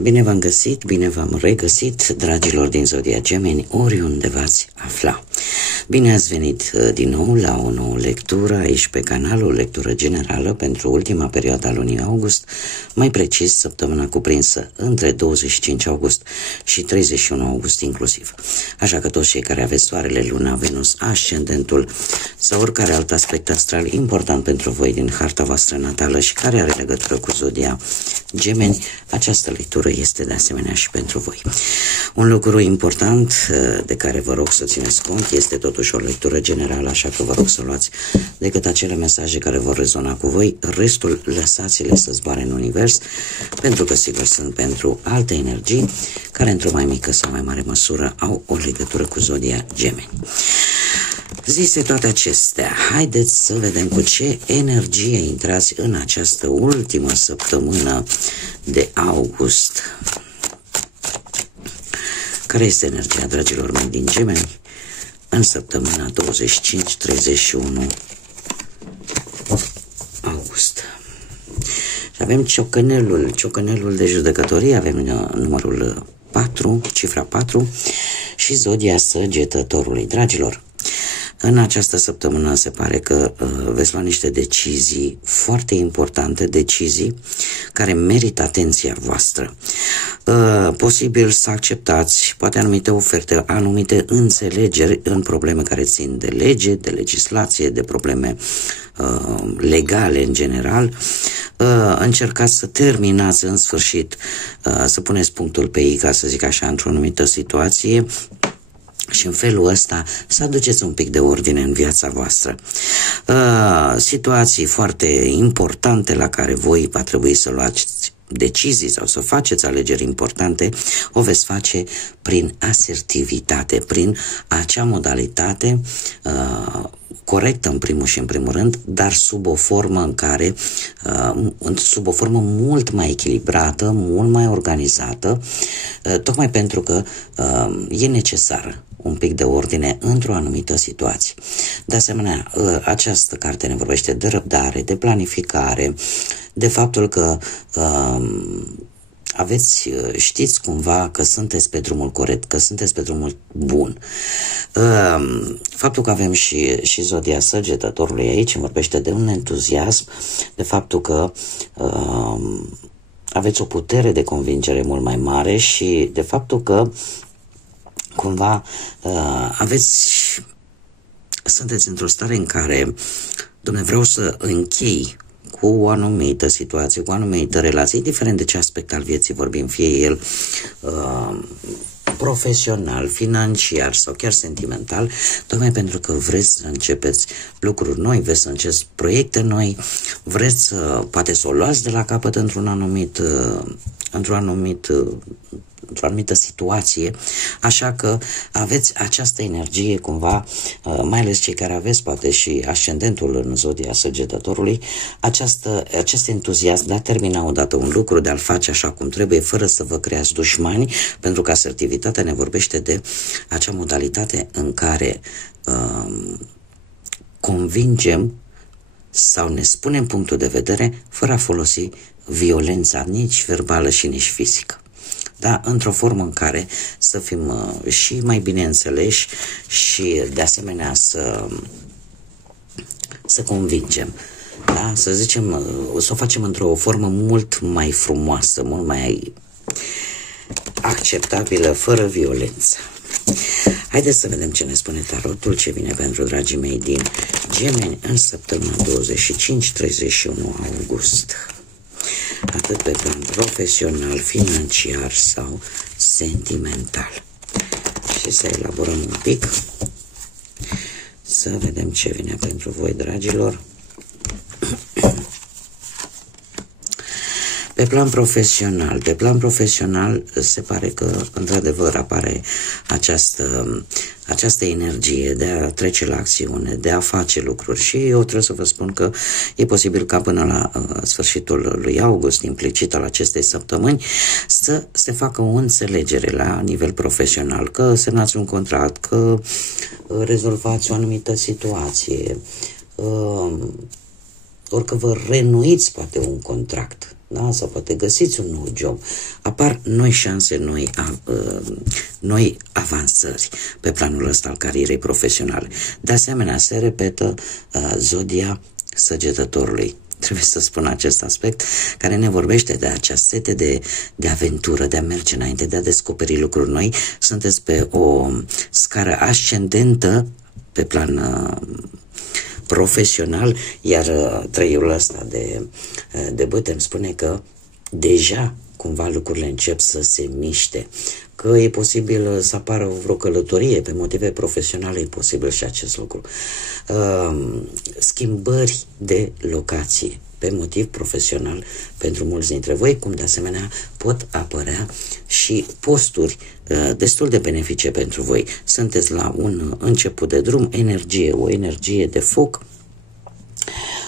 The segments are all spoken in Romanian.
Bine v-am găsit, bine v-am regăsit, dragilor din Zodia Gemeni, oriunde v-ați afla. Bine ați venit din nou la o nouă lectură aici pe canalul Lectură Generală pentru ultima perioadă a lunii august, mai precis săptămâna cuprinsă între 25 august și 31 august inclusiv. Așa că toți cei care aveți soarele, luna, Venus, ascendentul sau oricare alt aspect astral important pentru voi din harta voastră natală și care are legătură cu Zodia Gemeni, această lectură este de asemenea și pentru voi. Un lucru important de care vă rog să țineți cont este totuși o lectură generală, așa că vă rog să luați decât acele mesaje care vor rezona cu voi, restul lăsați-le să zboare în univers, pentru că sigur sunt pentru alte energii care într-o mai mică sau mai mare măsură au o legătură cu Zodia Gemeni. Zise toate acestea, haideți să vedem cu ce energie intrați în această ultimă săptămână de august. Care este energia, dragilor mei, din Gemeni în săptămâna 25-31 august? Și avem ciocănelul de judecătorie, avem numărul 4, cifra 4 și Zodia Săgetătorului. Dragilor, în această săptămână se pare că veți lua niște decizii foarte importante, decizii care merită atenția voastră. Posibil să acceptați poate anumite oferte, anumite înțelegeri în probleme care țin de lege, de legislație, de probleme legale în general. Încercați să terminați în sfârșit, să puneți punctul pe i, ca să zic așa, într-o anumită situație, și în felul ăsta să aduceți un pic de ordine în viața voastră. Situații foarte importante la care voi va trebui să luați decizii sau să faceți alegeri importante, o veți face prin asertivitate, prin acea modalitate corectă în primul și în primul rând, dar sub o formă în care, sub o formă mult mai echilibrată, mult mai organizată, tocmai pentru că e necesară un pic de ordine într-o anumită situație. De asemenea, această carte ne vorbește de răbdare, de planificare, de faptul că știți cumva că sunteți pe drumul corect, că sunteți pe drumul bun. Faptul că avem și Zodia Săgetătorului aici îmi vorbește de un entuziasm, de faptul că aveți o putere de convingere mult mai mare și de faptul că cumva sunteți într-o stare în care, Dumnezeu, vreau să închei cu o anumită situație, cu o anumită relație, indiferent de ce aspect al vieții vorbim, fie el profesional, financiar sau chiar sentimental, tocmai pentru că vreți să începeți lucruri noi, vreți să începeți proiecte noi, vreți poate să o luați de la capăt într-o anumită situație, așa că aveți această energie cumva, mai ales cei care aveți poate și ascendentul în Zodia Săgetătorului, acest entuziasm de a termina odată un lucru, de a-l face așa cum trebuie, fără să vă creați dușmani, pentru că asertivitatea ne vorbește de acea modalitate în care convingem sau ne spunem punctul de vedere fără a folosi violența nici verbală și nici fizică. Da, într-o formă în care să fim și mai bine înțeleși și de asemenea să convingem. Da, să zicem, să o facem într-o formă mult mai frumoasă, mult mai acceptabilă, fără violență. Haideți să vedem ce ne spune tarotul, ce vine pentru dragii mei din Gemeni în săptămâna 25-31 august. Atât pe plan profesional, financiar sau sentimental. Și să elaborăm un pic, să vedem ce vine pentru voi, dragilor. Pe plan profesional se pare că într-adevăr apare această energie de a trece la acțiune, de a face lucruri și eu trebuie să vă spun că e posibil ca până la sfârșitul lui august, implicit al acestei săptămâni, să se facă o înțelegere la nivel profesional, că semnați un contract, că rezolvați o anumită situație, ori că vă renuiți poate un contract. da? Sau poate găsiți un nou job, apar noi șanse, noi avansări pe planul ăsta al carierei profesionale. De asemenea, se repetă zodia Săgetătorului. Trebuie să spun acest aspect care ne vorbește de acea sete de aventură, de a merge înainte, de a descoperi lucruri noi. Sunteți pe o scară ascendentă pe plan profesional, iar trăiul ăsta de bâte îmi spune că deja cumva lucrurile încep să se miște, că e posibil să apară vreo călătorie pe motive profesionale, e posibil și acest lucru. Schimbări de locație pe motiv profesional pentru mulți dintre voi, cum de asemenea pot apărea și posturi destul de benefice pentru voi. Sunteți la un început de drum, o energie de foc,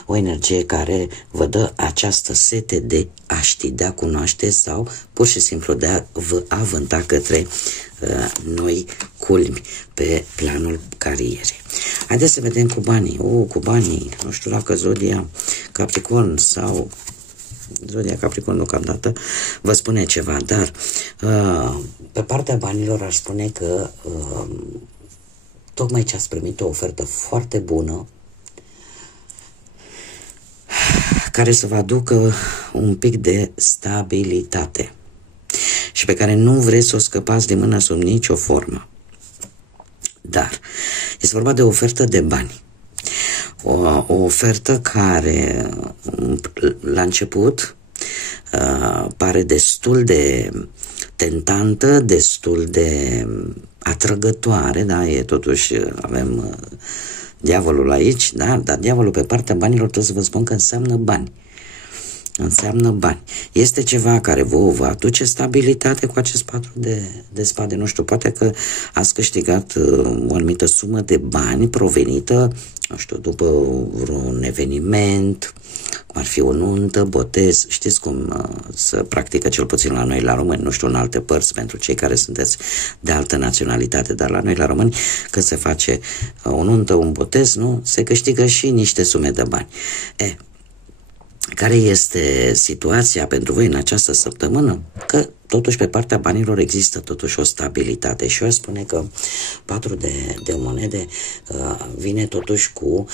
o energie care vă dă această sete de a ști, de a cunoaște sau pur și simplu de a vă avânta către noi culmi pe planul carierei. Haideți să vedem cu banii. Cu banii, nu știu dacă zodia Capricorn sau zodia Capricorn deocamdată vă spune ceva, dar pe partea banilor aș spune că tocmai ce ați primit o ofertă foarte bună care să vă aducă un pic de stabilitate și pe care nu vreți să o scăpați de mână sub nicio formă. Dar este vorba de o ofertă de bani. O ofertă care la început pare destul de tentantă, destul de atrăgătoare, da? Totuși avem diavolul aici, da? Dar diavolul pe partea banilor trebuie să vă spun că înseamnă bani. Înseamnă bani. Este ceva care vă aduce stabilitate cu acest 4 de spade. Nu știu, poate că ați câștigat o anumită sumă de bani provenită, nu știu, după un eveniment, cum ar fi o nuntă, botez, știți cum se practică cel puțin la noi la români, nu știu în alte părți pentru cei care sunteți de altă naționalitate, dar la noi la români când se face o nuntă, un botez, nu, se câștigă și niște sume de bani. Care este situația pentru voi în această săptămână? Că totuși pe partea banilor există totuși o stabilitate și eu spune că 4 de monede vine totuși cu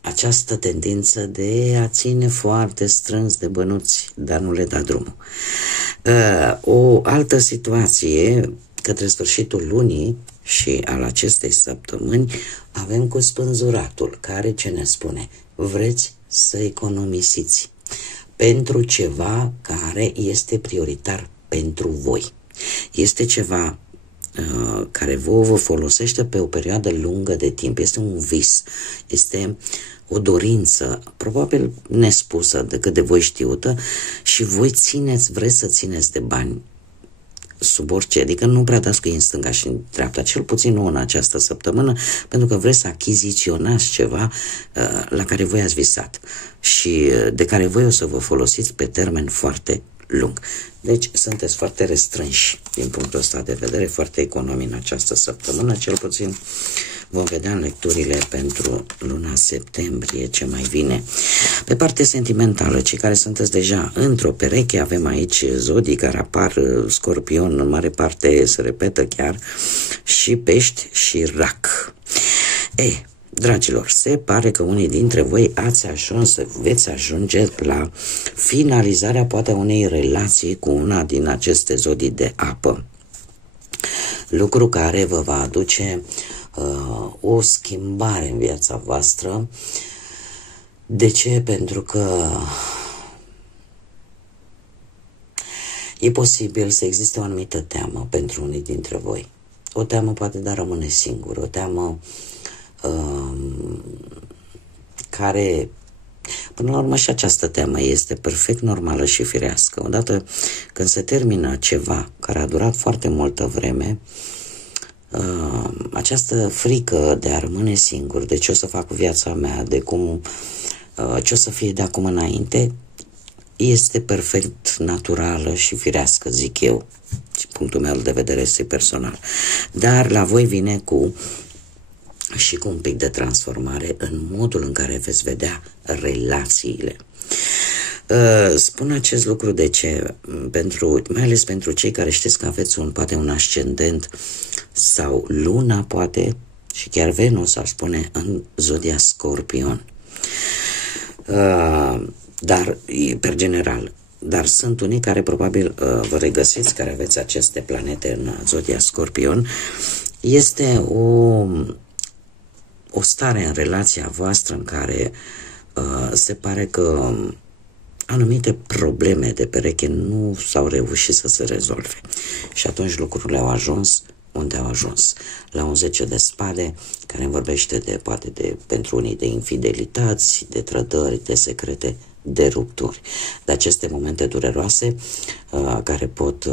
această tendință de a ține foarte strâns de bănuți, dar nu le da drumul. O altă situație către sfârșitul lunii și al acestei săptămâni avem cu spânzuratul, care ce ne spune? Vreți să economisiți pentru ceva care este prioritar pentru voi. Este ceva care vă folosește pe o perioadă lungă de timp. Este un vis, este o dorință, probabil nespusă decât de voi știută și voi vreți să țineți de bani sub orice, adică nu prea dați cu ei în stânga și în dreapta, cel puțin nu în această săptămână, pentru că vreți să achiziționați ceva la care voi ați visat și de care voi o să vă folosiți pe termen foarte lung. Deci sunteți foarte restrânși din punctul ăsta de vedere, foarte economi în această săptămână, cel puțin vom vedea în lecturile pentru luna septembrie ce mai vine. Pe partea sentimentală, cei care sunteți deja într-o pereche, avem aici zodii care apar, Scorpion, în mare parte se repetă chiar, și Pești și Rac. Dragilor, se pare că unii dintre voi veți ajunge la finalizarea poate a unei relații cu una din aceste zodii de apă. Lucru care vă va aduce o schimbare în viața voastră. De ce? Pentru că e posibil să existe o anumită teamă pentru unii dintre voi. O teamă poate de a rămâne singur, o teamă care, până la urmă, și această teamă este perfect normală și firească. Odată când se termină ceva care a durat foarte multă vreme, această frică de a rămâne singur, de ce o să fac cu viața mea, de ce o să fie de acum înainte, este perfect naturală și firească, zic eu. Punctul meu de vedere este personal. Dar la voi vine cu un pic de transformare în modul în care veți vedea relațiile. Spun acest lucru de ce? Mai ales pentru cei care știți că aveți poate un ascendent sau luna, poate, și chiar Venus, ar spune, în zodia Scorpion. Dar, per general, dar sunt unii care probabil vă regăsiți, care aveți aceste planete în zodia Scorpion. Este o stare în relația voastră în care se pare că anumite probleme de pereche nu s-au reușit să se rezolve. Și atunci lucrurile au ajuns unde au ajuns. La un 10 de spade, care îmi vorbește pentru unii de infidelități, de trădări, de secrete, de rupturi. De aceste momente dureroase care pot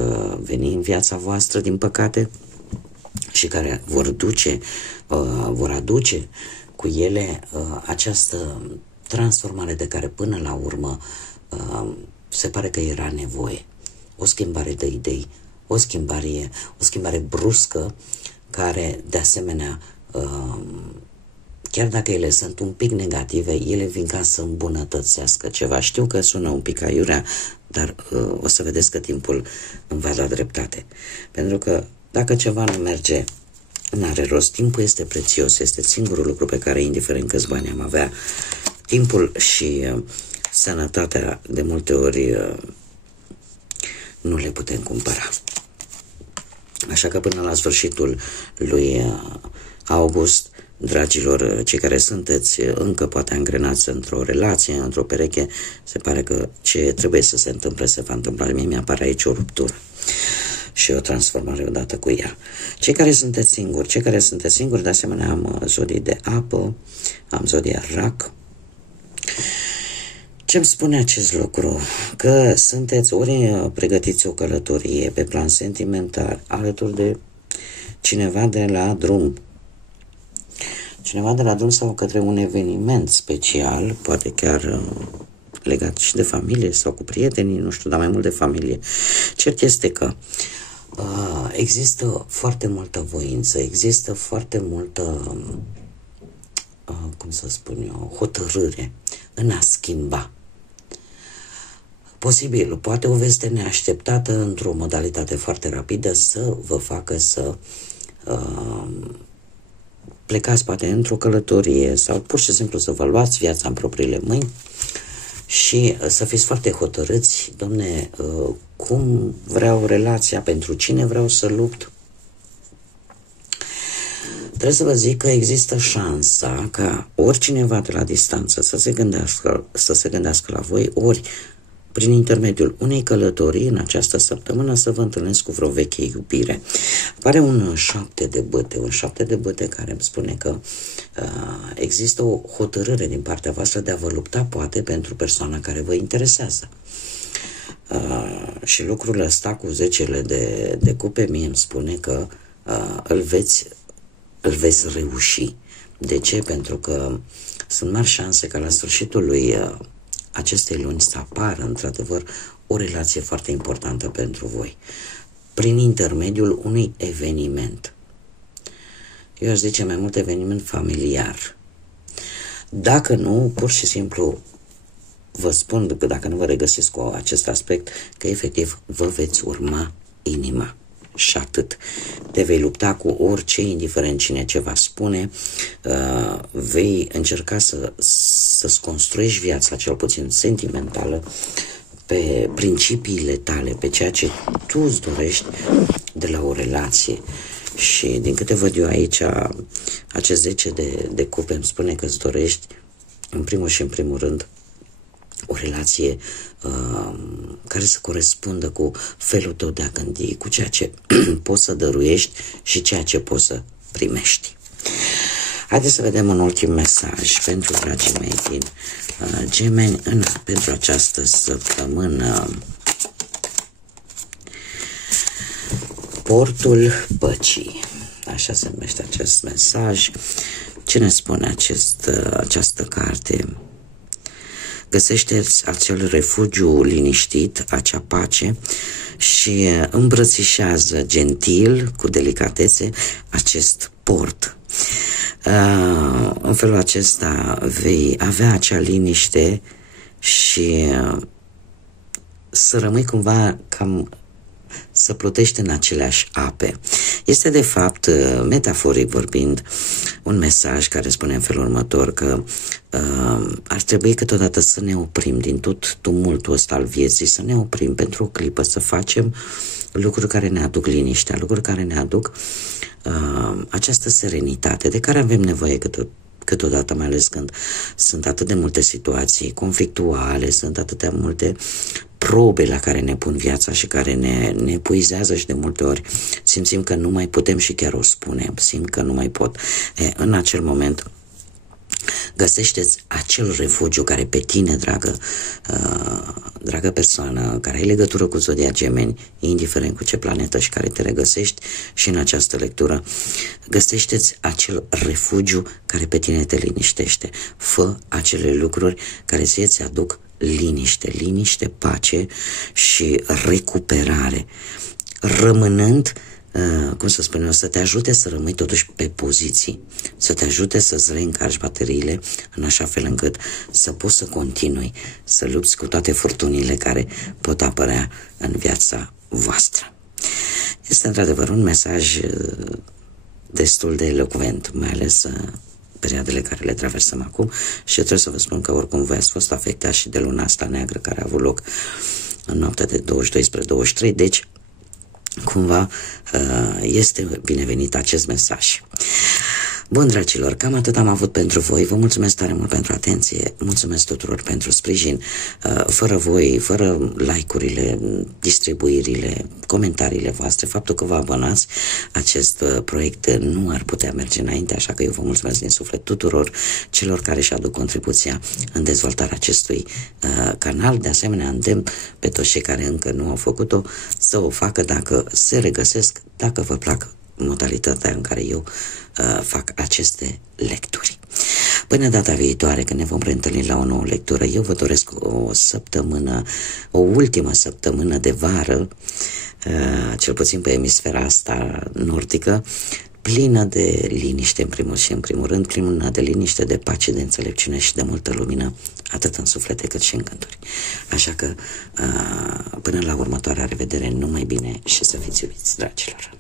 veni în viața voastră, din păcate, și care vor aduce cu ele această transformare de care până la urmă se pare că era nevoie. O schimbare de idei, o schimbare bruscă, care de asemenea, chiar dacă ele sunt un pic negative, ele vin ca să îmbunătățească ceva. Știu că sună un pic aiurea, dar o să vedeți că timpul îmi va da dreptate. Pentru că dacă ceva nu merge, n-are rost. Timpul este prețios, este singurul lucru pe care, indiferent câți bani am avea, timpul și sănătatea de multe ori nu le putem cumpăra. Așa că până la sfârșitul lui august, dragilor, cei care sunteți încă poate angrenați într-o relație, într-o pereche, se pare că ce trebuie să se întâmple se va întâmpla. Mie mi-apare aici o ruptură și o transformare odată cu ea. Cei care sunteți singuri, de asemenea am zodii de apă, am zodia rac. Ce-mi spune acest lucru? Că sunteți ori pregătiți o călătorie pe plan sentimental, alături de cineva de la drum. Cineva de la drum sau către un eveniment special, poate chiar legat și de familie sau cu prietenii, nu știu, dar mai mult de familie. Cert este că există foarte multă voință, există foarte multă, cum să spun eu, hotărâre în a schimba. Posibil, poate o veste neașteptată într-o modalitate foarte rapidă să vă facă să plecați poate într-o călătorie sau pur și simplu să vă luați viața în propriile mâini și să fiți foarte hotărâți, domne, cum vreau relația, pentru cine vreau să lupt. Trebuie să vă zic că există șansa ca oricineva de la distanță să se gândească la voi, ori prin intermediul unei călătorii în această săptămână să vă întâlnesc cu vreo veche iubire. Apare un 7 de bâte care îmi spune că există o hotărâre din partea voastră de a vă lupta poate pentru persoana care vă interesează. Și lucrul ăsta cu 10 de cupe mie îmi spune că îl veți reuși. De ce? Pentru că sunt mari șanse ca la sfârșitul lui acestei luni să apară într-adevăr o relație foarte importantă pentru voi, prin intermediul unui eveniment. Eu aș zice mai mult eveniment familiar. Dacă nu, pur și simplu vă spun că dacă nu vă regăsiți cu acest aspect, că efectiv vă veți urma inima. Și atât. Te vei lupta cu orice, indiferent cine ce va spune, vei încerca să-ți construiești viața, cel puțin sentimentală, pe principiile tale, pe ceea ce tu îți dorești de la o relație. Și din câte văd eu aici, acest 10 de cupe îmi spune că îți dorești, în primul și în primul rând, o relație care să corespundă cu felul tău de a gândi, cu ceea ce poți să dăruiești și ceea ce poți să primești. Haideți să vedem un ultim mesaj pentru dragii mei din Gemeni pentru această săptămână. Portul Păcii. Așa se numește acest mesaj. Ce ne spune această carte? Găsește-ți acel refugiu liniștit, acea pace și îmbrățișează gentil, cu delicatețe, acest port. În felul acesta vei avea acea liniște și să rămâi cumva cam să plutești în aceleași ape. Este de fapt, metaforic vorbind, un mesaj care spune în felul următor că ar trebui câteodată să ne oprim din tot tumultul ăsta al vieții, să ne oprim pentru o clipă, să facem lucruri care ne aduc liniștea, lucruri care ne aduc această serenitate de care avem nevoie câteodată, mai ales când sunt atât de multe situații conflictuale, sunt atâtea multe probe la care ne pun viața și care ne epuizează și de multe ori simțim că nu mai putem și chiar o spunem, simt că nu mai pot. În acel moment găsește-ți acel refugiu care pe tine, dragă persoană, care ai legătură cu Zodia Gemeni, indiferent cu ce planetă și care te regăsești și în această lectură, găsește-ți acel refugiu care pe tine te liniștește. Fă acele lucruri care ți aduc liniște, pace și recuperare, rămânând, cum să spun eu, să te ajute să rămâi totuși pe poziții, să te ajute să-ți reîncarci bateriile în așa fel încât să poți să continui să lupți cu toate furtunile care pot apărea în viața voastră. Este într-adevăr un mesaj destul de elocvent, mai ales perioadele care le traversăm acum, și eu trebuie să vă spun că oricum voi ați fost afectați și de luna asta neagră care a avut loc în noaptea de 22 spre 23, deci cumva este binevenit acest mesaj. Bun, dragilor, cam atât am avut pentru voi. Vă mulțumesc tare mult pentru atenție, mulțumesc tuturor pentru sprijin. Fără voi, fără like-urile, distribuirile, comentariile voastre, faptul că vă abonați, acest proiect nu ar putea merge înainte, așa că eu vă mulțumesc din suflet tuturor celor care și aduc contribuția în dezvoltarea acestui canal. De asemenea, îndemn pe toți cei care încă nu au făcut-o să o facă dacă se regăsesc, dacă vă plac modalitatea în care eu fac aceste lecturi. Până data viitoare, când ne vom reîntâlni la o nouă lectură, eu vă doresc o ultimă săptămână de vară, cel puțin pe emisfera asta nordică, plină de liniște, în primul și în primul rând, plină de liniște, de pace, de înțelepciune și de multă lumină, atât în suflete cât și în gânduri. Așa că, până la următoarea revedere, numai bine și să fiți iubiți, dragilor!